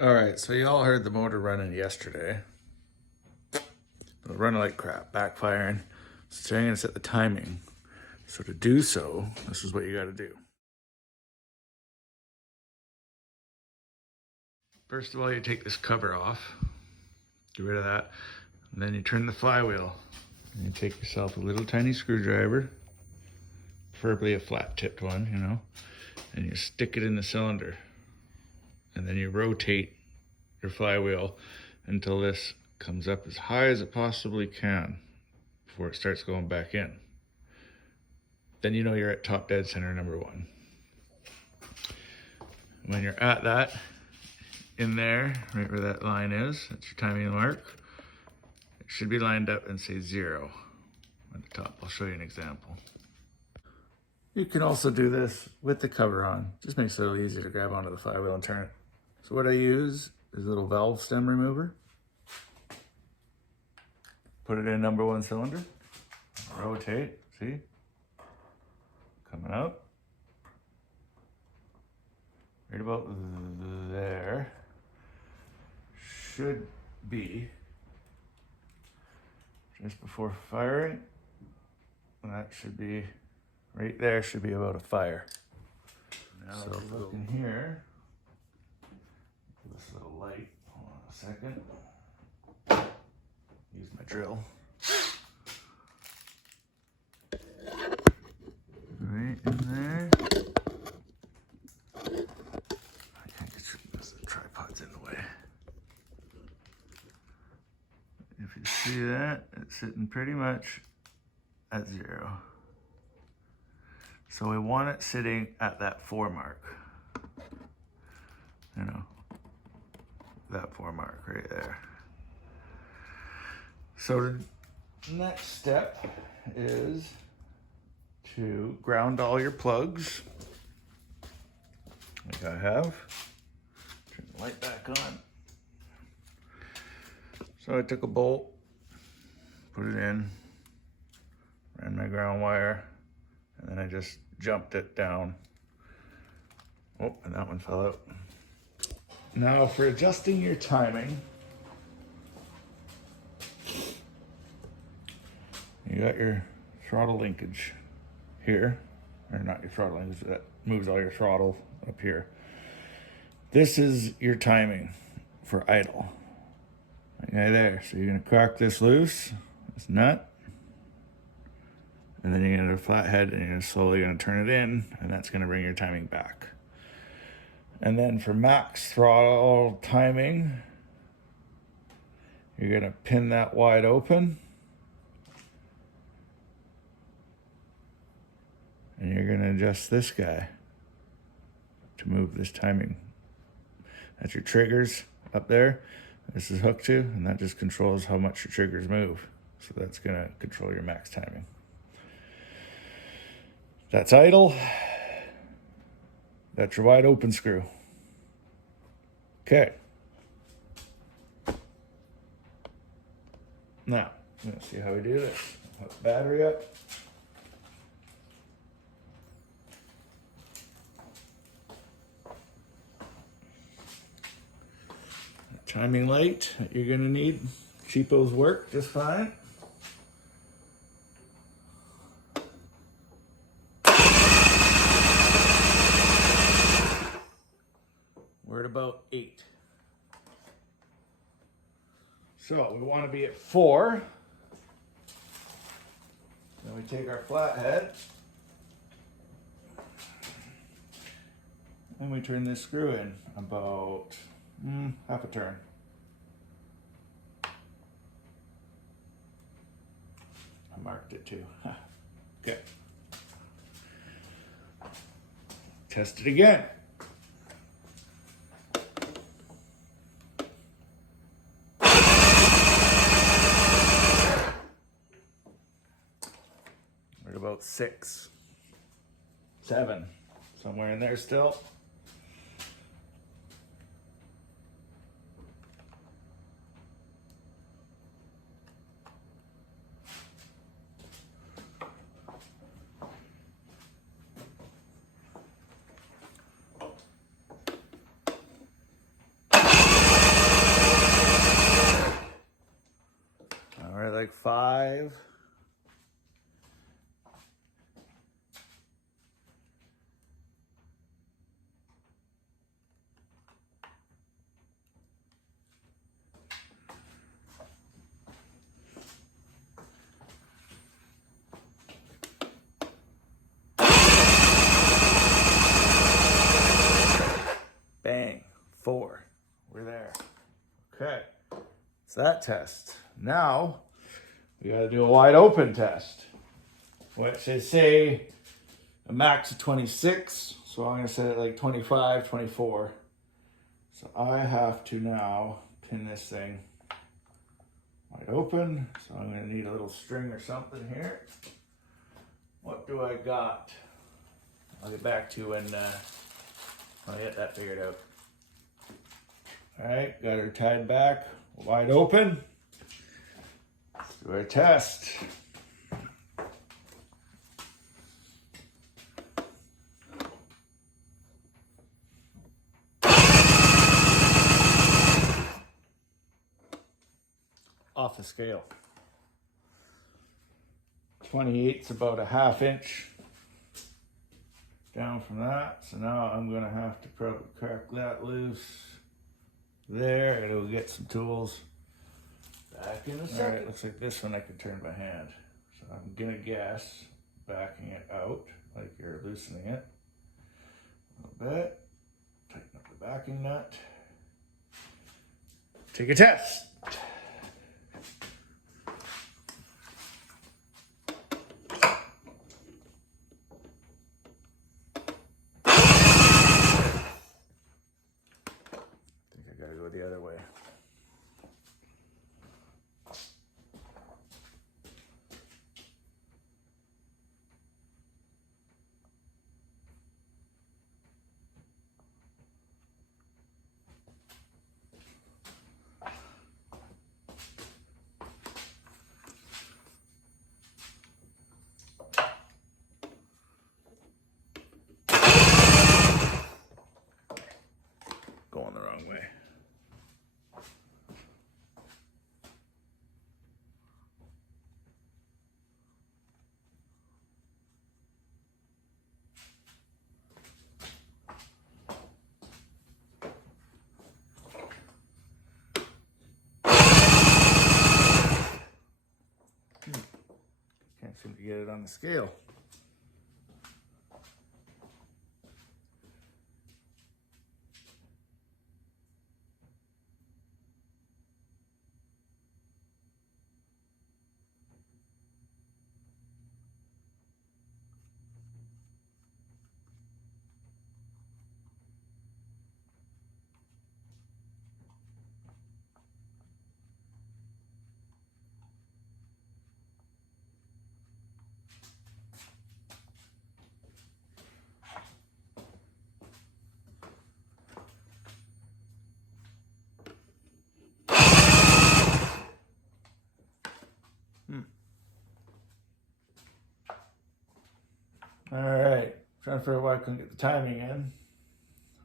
All right, so you all heard the motor running yesterday. It was running like crap, backfiring. So I'm gonna set the timing. So to do so, this is what you gotta do. First of all, you take this cover off, get rid of that, and then you turn the flywheel. And you take yourself a little tiny screwdriver, preferably a flat tipped one, and you stick it in the cylinder. And then you rotate your flywheel until this comes up as high as it possibly can before it starts going back in. Then you know you're at top dead center number one. When you're at that, in there, right where that line is, that's your timing mark. It should be lined up and say 0 at the top. I'll show you an example. You can also do this with the cover on. Just makes it a little easier to grab onto the flywheel and turn it. So what I use is a little valve stem remover. Put it in number one cylinder. Rotate, see? Coming out. Right about there. Should be just before firing. And that should be right there, should be about a fire. Now so look in here. This little light. Hold on a second. Use my drill. Right in there. I can't get this, the tripod's in the way. If you see that, it's sitting pretty much at 0. So we want it sitting at that 4 mark. That 4 mark right there. So the next step is to ground all your plugs, like I have. Turn the light back on. So I took a bolt, put it in, ran my ground wire, and then I just jumped it down. Oh, and that one fell out. Now for adjusting your timing, you got your throttle linkage here, or not your throttle linkage, that moves all your throttle up here. This is your timing for idle. Okay, there. So you're gonna crack this loose, this nut, and then you're gonna do a flathead and you're slowly gonna turn it in, and that's gonna bring your timing back. And then for max throttle timing, you're gonna pin that wide open. And you're gonna adjust this guy to move this timing. That's your triggers up there. This is hooked to, and that just controls how much your triggers move. So that's gonna control your max timing. That's idle. That's your wide open screw. Okay. Now, let's see how we do this. Hook the battery up. Timing light that you're gonna need. Cheapos work just fine. We're at about 8. So we want to be at 4. Then we take our flathead and we turn this screw in about half a turn. I marked it too. Okay. Test it again. We're at about 6, 7, somewhere in there still. like 5. Bang, 4. We're there. Okay, it's that test. Now, we gotta do a wide open test, which they say a max of 26. So I'm gonna set it like 25, 24. So I have to now pin this thing wide open. So I'm gonna need a little string or something here. What do I got? I'll get back to you when I get that figured out. All right, got her tied back, wide open. Let's do our test. Off the scale. 28's about a 1/2 inch down from that. So now I'm gonna have to probably crack that loose there, and it'll get some tools back in a second. All right, looks like this one I can turn by hand. So I'm gonna guess backing it out like you're loosening it a little bit. Tighten up the backing nut. Take a test. Go the other way. Going the wrong way. Can't seem to get it on the scale. All right, trying to figure out why I couldn't get the timing in.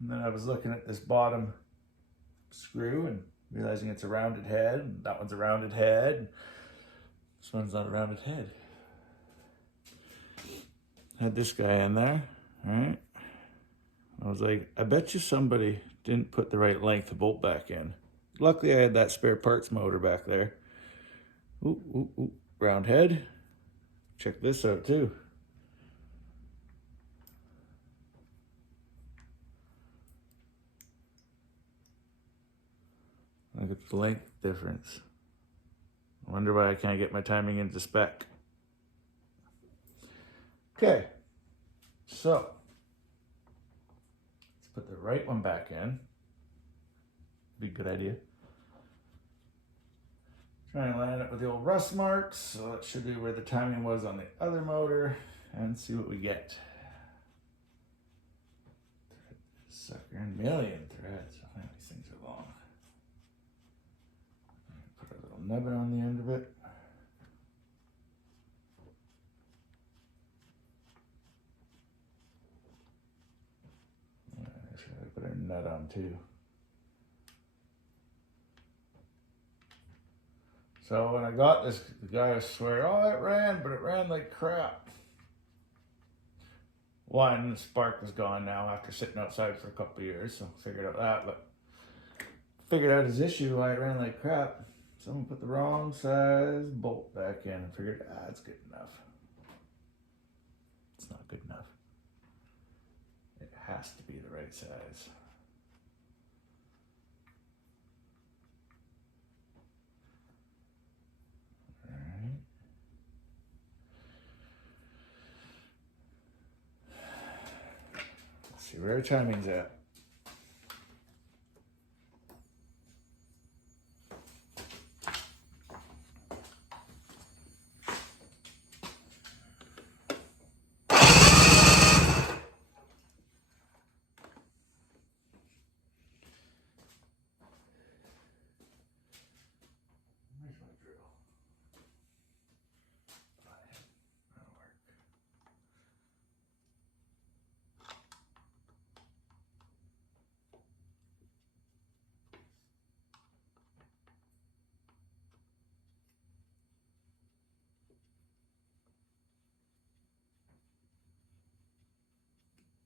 And then I was looking at this bottom screw and realizing it's a rounded head, and that one's a rounded head. This one's not a rounded head. Had this guy in there, all right? I was like, I bet you somebody didn't put the right length of bolt back in. Luckily, I had that spare parts motor back there. Ooh, ooh, ooh, round head. Check this out too. Look at the length difference. I wonder why I can't get my timing into spec. Okay, so let's put the right one back in. Be a good idea. Try and line it with the old rust marks. So that should be where the timing was on the other motor, and see what we get. Sucker, million threads. I think these things are long. Put a little nubbin on the end of it. I should put a nut on too. So when I got this, the guy was swearing, oh, it ran, but it ran like crap. One, the spark was gone now after sitting outside for a couple of years, so figured out that, but figured out his issue why it ran like crap. Someone put the wrong size bolt back in and figured, it's good enough. It's not good enough. It has to be the right size. Alright. Let's see where our timing's at.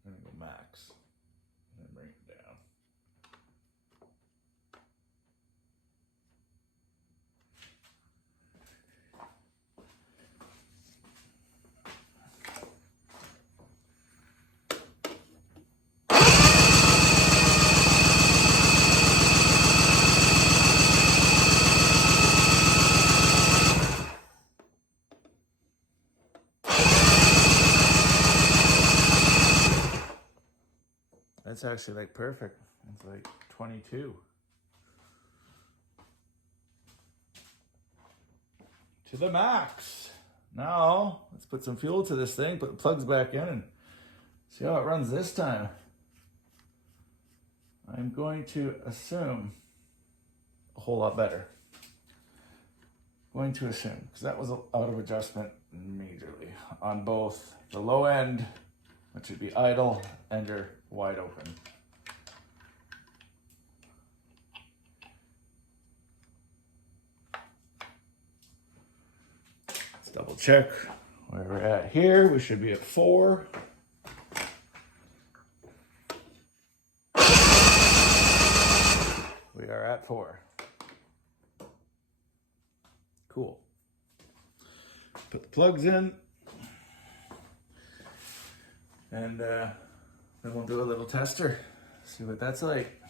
I'm gonna go max and then bring it down. That's actually like perfect. It's like 22. To the max. Now, let's put some fuel to this thing, put the plugs back in and see how it runs this time. I'm going to assume a whole lot better. Going to assume, because that was out of adjustment majorly on both the low end, which would be idle, and your wide open. Let's double check where we're at here. We should be at 4. We are at 4. Cool. Put the plugs in. And then we'll do a little tester. See what that's like.